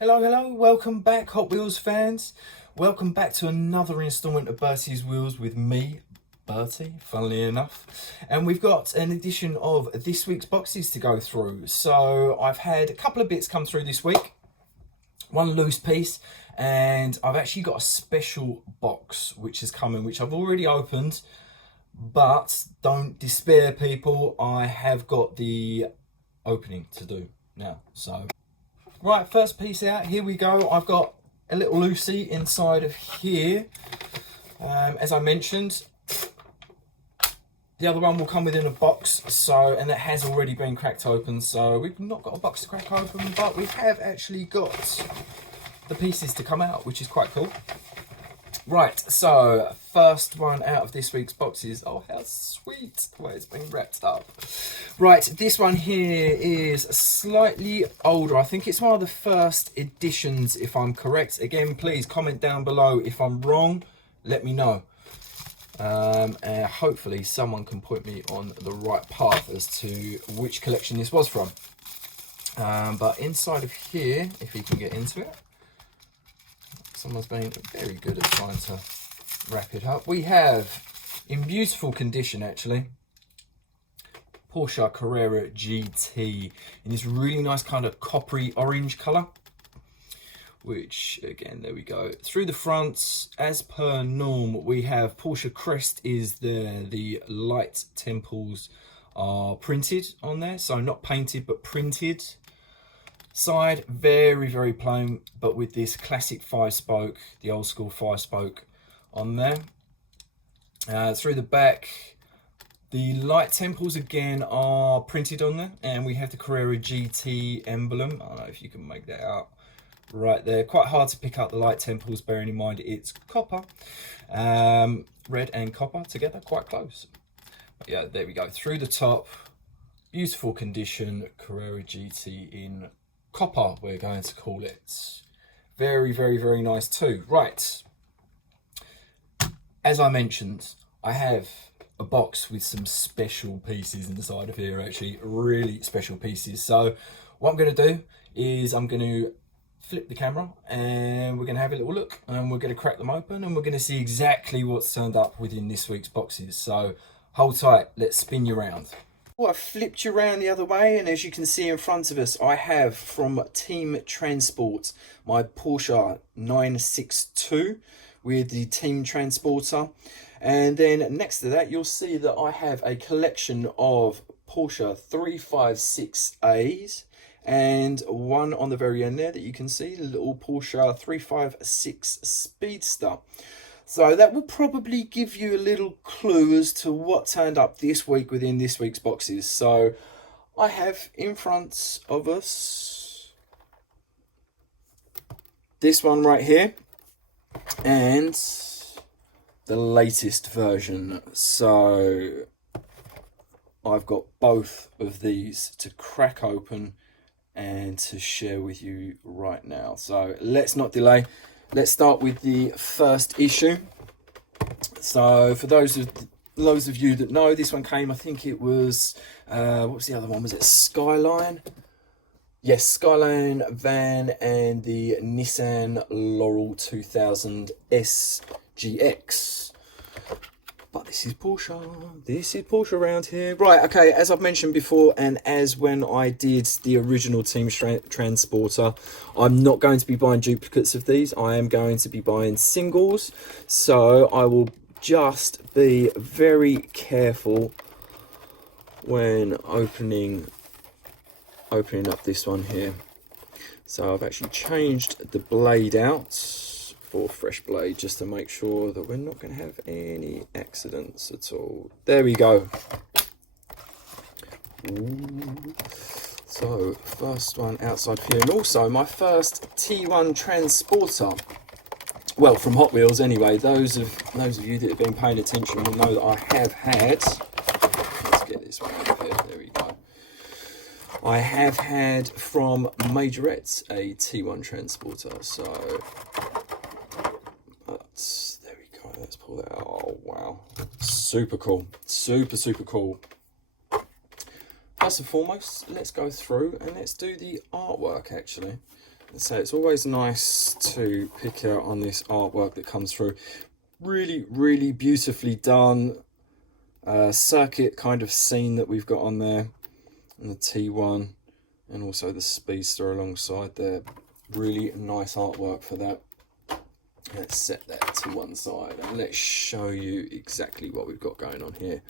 Hello, hello, welcome back Hot Wheels fans. Welcome back to another instalment of Bertie's Wheels with me, Bertie, funnily enough. And we've got an edition of this week's boxes to go through. So I've had a couple of bits come through this week. One loose piece, and I've actually got a special box which has come in, which I've already opened. But don't despair, people, I have got the opening to do now. So right, first piece out, here we go. I've got a little Lucy inside of here. As I mentioned, the other one will come within a box, and that has already been cracked open. So we've not got a box to crack open, but we have actually got the pieces to come out, which is quite cool. Right, so first one out of this week's boxes. Oh, how sweet the way it's been wrapped up. Right, this one here is slightly older. I think it's one of the first editions, if I'm correct. Again, please comment down below if I'm wrong. Let me know. And hopefully someone can point me on the right path as to which collection this was from. But inside of here, if you can get into it, someone's been very good at trying to wrap it up. We have, in beautiful condition actually, Porsche Carrera Gt in this really nice kind of coppery orange colour. Which, again, there we go. Through the front, as per norm, we have Porsche Crest is there. The light temples are printed on there. So not painted, but printed. Side, very, very plain, but with this classic 5-spoke, the old school 5-spoke on there. Through the back, the light temples again are printed on there, and we have the Carrera GT emblem. I don't know if you can make that out right there. Quite hard to pick up the light temples, bearing in mind it's copper. Red and copper together, quite close. But yeah, there we go. Through the top, beautiful condition, Carrera GT in copper, we're going to call it. Very, very, very nice too. Right, as I mentioned, I have a box with some special pieces inside of here, actually really special pieces. So what I'm going to do is I'm going to flip the camera and we're going to have a little look, and we're going to crack them open, and we're going to see exactly what's turned up within this week's boxes. So hold tight, let's spin you around. Well, I flipped you around the other way, and as you can see in front of us, I have from Team Transport my Porsche 962 with the Team Transporter. And then next to that, you'll see that I have a collection of Porsche 356As, and one on the very end there that you can see, the little Porsche 356 Speedster. So that will probably give you a little clue as to what turned up this week within this week's boxes. So I have in front of us this one right here, and the latest version. So I've got both of these to crack open and to share with you right now. So let's not delay. Let's start with the first issue. So for those of you that know, this one came, I think it was, what was the other one? Was it Skyline? Yes, Skyline van and the Nissan Laurel 2000 SGX. But this is Porsche. This is Porsche around here. Right, okay, as I've mentioned before, and as when I did the original Team Transporter, I'm not going to be buying duplicates of these. I am going to be buying singles. So I will just be very careful when opening up this one here. So I've actually changed the blade out for fresh blade, just to make sure that we're not going to have any accidents at all. There we go. Ooh. So first one outside here, and also my first T1 Transporter. Well, from Hot Wheels anyway. Those of you that have been paying attention will know that I have had. Let's get this one over here. There we go. I have had from Majorettes a T1 Transporter. So there we go. Let's pull that out. Oh wow, super cool, super cool. First and foremost, let's go through and let's do the artwork actually. So it's always nice to pick out on this artwork that comes through. Really, really beautifully done. Circuit kind of scene that we've got on there, and the T1, and also the Speedster alongside there. Really nice artwork for that. Let's set that to one side and let's show you exactly what we've got going on here.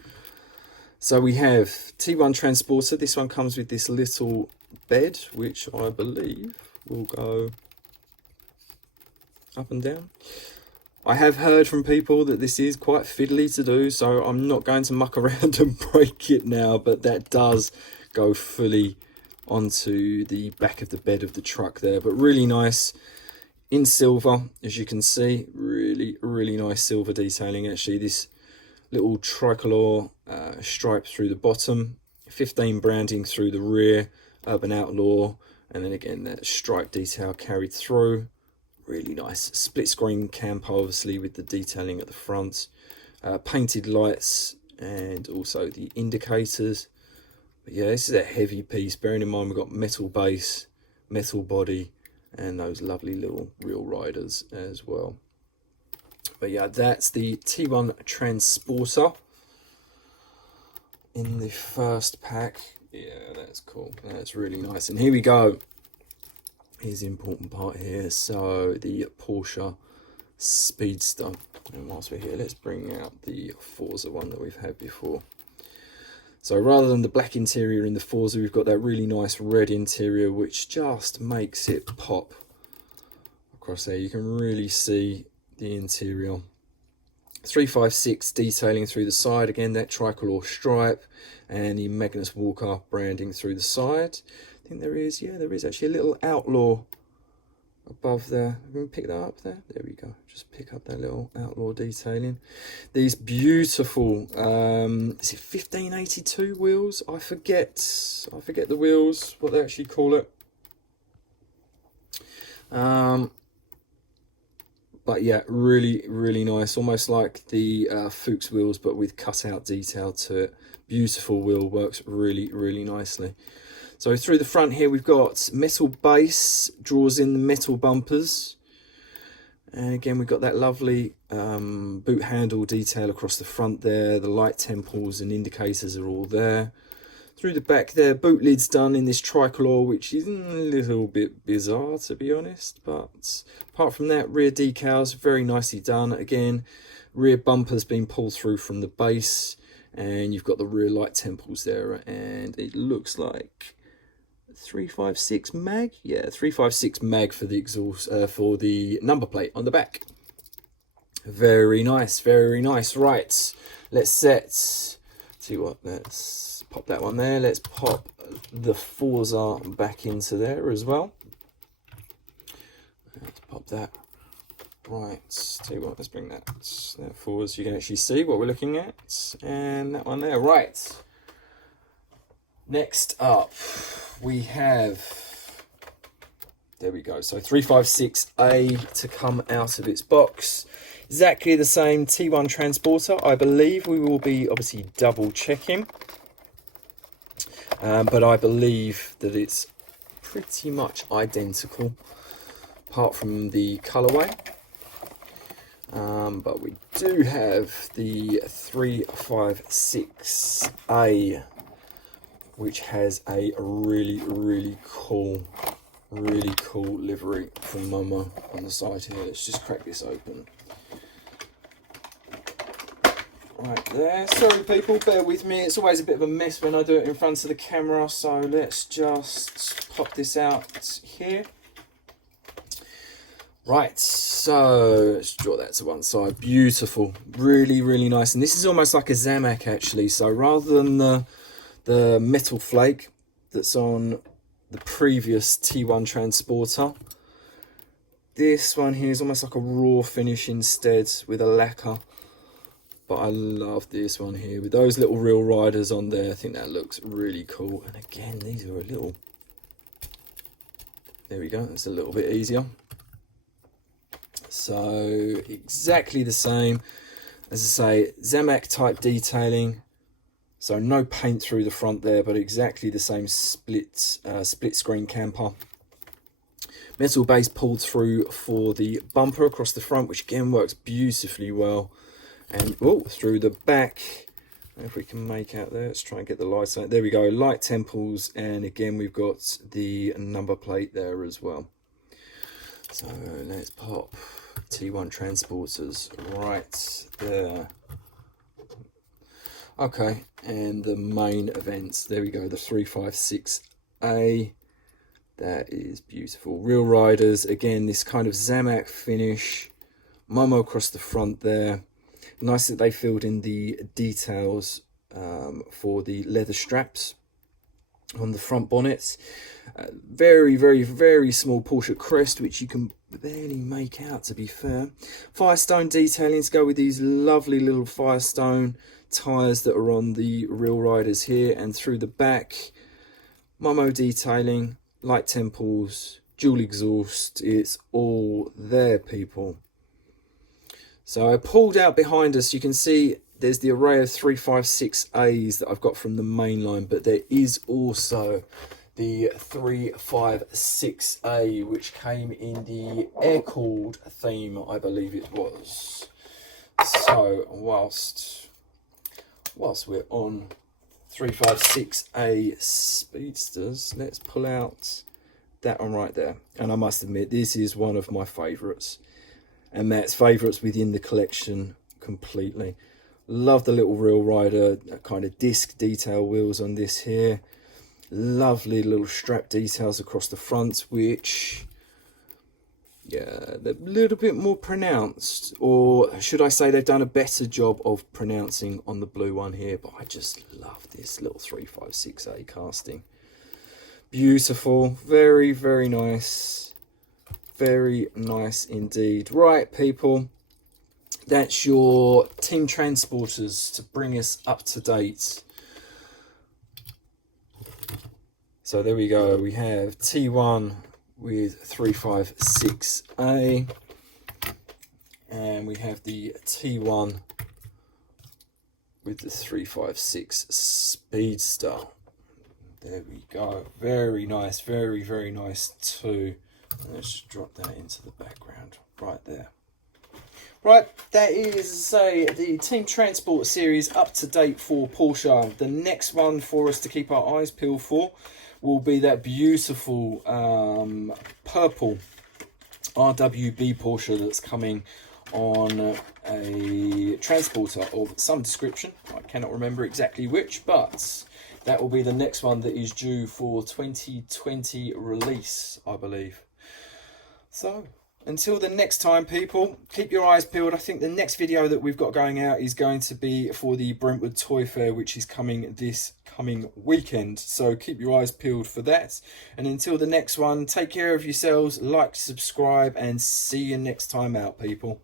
So we have T1 Transporter. This one comes with this little bed, which I believe will go up and down. I have heard from people that this is quite fiddly to do, so I'm not going to muck around and break it now, but that does go fully onto the back of the bed of the truck there. But really nice in silver, as you can see. Really nice silver detailing. Actually, this little tricolor stripe through the bottom, 15 branding through the rear, Urban Outlaw, and then again that stripe detail carried through. Really nice split screen camper, obviously, with the detailing at the front, painted lights, and also the indicators. But yeah, this is a heavy piece, bearing in mind we've got metal base, metal body, and those lovely little real riders as well. But yeah, that's the T1 Transporter in the first pack. Yeah, that's cool. That's really nice. And here we go. Here's the important part here. So the Porsche Speedster. And whilst we're here, let's bring out the Forza one that we've had before. So rather than the black interior in the Forza, we've got that really nice red interior, which just makes it pop across there. You can really see the interior. 356 detailing through the side, again that tricolor stripe, and the Magnus Walker branding through the side. I think there is, yeah, there is actually a little Outlaw above there. Can we pick that up there? There we go. Just pick up that little Outlaw detailing. These beautiful, is it 1582 wheels? I forget the wheels, what they actually call it. But yeah, really nice. Almost like the Fuchs wheels, but with cutout detail to it. Beautiful wheel, works really nicely. So through the front here, we've got metal base, draws in the metal bumpers. And again, we've got that lovely boot handle detail across the front there. The light temples and indicators are all there. Through the back there, boot lid's done in this tricolor, which is a little bit bizarre, to be honest. But apart from that, rear decals, very nicely done. Again, rear bumper's been pulled through from the base. And you've got the rear light temples there. And it looks like 356 mag? Yeah, 356 mag for the exhaust, for the number plate on the back. Very nice. Right, let's see what, let's pop that one there. Let's pop the Forza back into there as well. Let's pop that. Right, tell you what, let's bring that forward so you can actually see what we're looking at. And that one there. Right. Next up, we have, there we go. So 356A to come out of its box. Exactly the same T1 Transporter. I believe we will be obviously double checking. But I believe that it's pretty much identical, apart from the colorway. But we do have the 356A, which has a really cool livery from Mama on the side here. Let's just crack this open. Right there. Sorry people, bear with me. It's always a bit of a mess when I do it in front of the camera, so let's just pop this out here. Right, so let's draw that to one side. Beautiful, really nice. And this is almost like a Zamak actually. So rather than the metal flake that's on the previous T1 Transporter, this one here is almost like a raw finish instead with a lacquer. But I love this one here with those little real riders on there. I think that looks really cool. And again, these are a little, there we go, it's a little bit easier. So exactly the same, as I say, Zamak type detailing. So no paint through the front there, but exactly the same split screen camper. Metal base pulled through for the bumper across the front, which again works beautifully well. And through the back, if we can make out there, let's try and get the lights on. There we go, light temples, and again we've got the number plate there as well. So let's pop T1 transporters right there. Okay, and the main events, there we go, the 356A. That is beautiful. Real riders, again, this kind of Zamac finish. Momo across the front there. Nice that they filled in the details for the leather straps on the front bonnets. Very, very, very small Porsche Crest, which you can barely make out, to be fair. Firestone detailing to go with these lovely little Firestone tyres that are on the Real Riders here. And through the back, Momo detailing, light temples, dual exhaust, it's all there, people. So I pulled out behind us, you can see there's the array of 356As that I've got from the main line, but there is also the 356A, which came in the air-cooled theme, I believe it was. So whilst we're on 356A Speedsters, let's pull out that one right there. And I must admit, this is one of my favourites, and Matt's favourites within the collection completely. Love the little Real Rider kind of disc detail wheels on this here. Lovely little strap details across the front, which, yeah, they're a little bit more pronounced, or should I say they've done a better job of pronouncing on the blue one here. But I just love this little 356A casting. Beautiful, very, very nice. Very nice indeed. Right, people, that's your team transporters to bring us up to date. So there we go. We have T1 with 356A, and we have the T1 with the 356 Speedster. There we go. Very nice. Very, very nice too. Let's just drop that into the background right there. Right, that is, say, the Team Transport series up to date for Porsche. The next one for us to keep our eyes peeled for will be that beautiful purple RWB Porsche that's coming on a transporter of some description. I cannot remember exactly which, but that will be the next one that is due for 2020 release, I believe. So, until the next time, people, keep your eyes peeled. I think the next video that we've got going out is going to be for the Brentwood Toy Fair, which is coming this coming weekend. So keep your eyes peeled for that. And until the next one, take care of yourselves, like, subscribe, and see you next time out, people.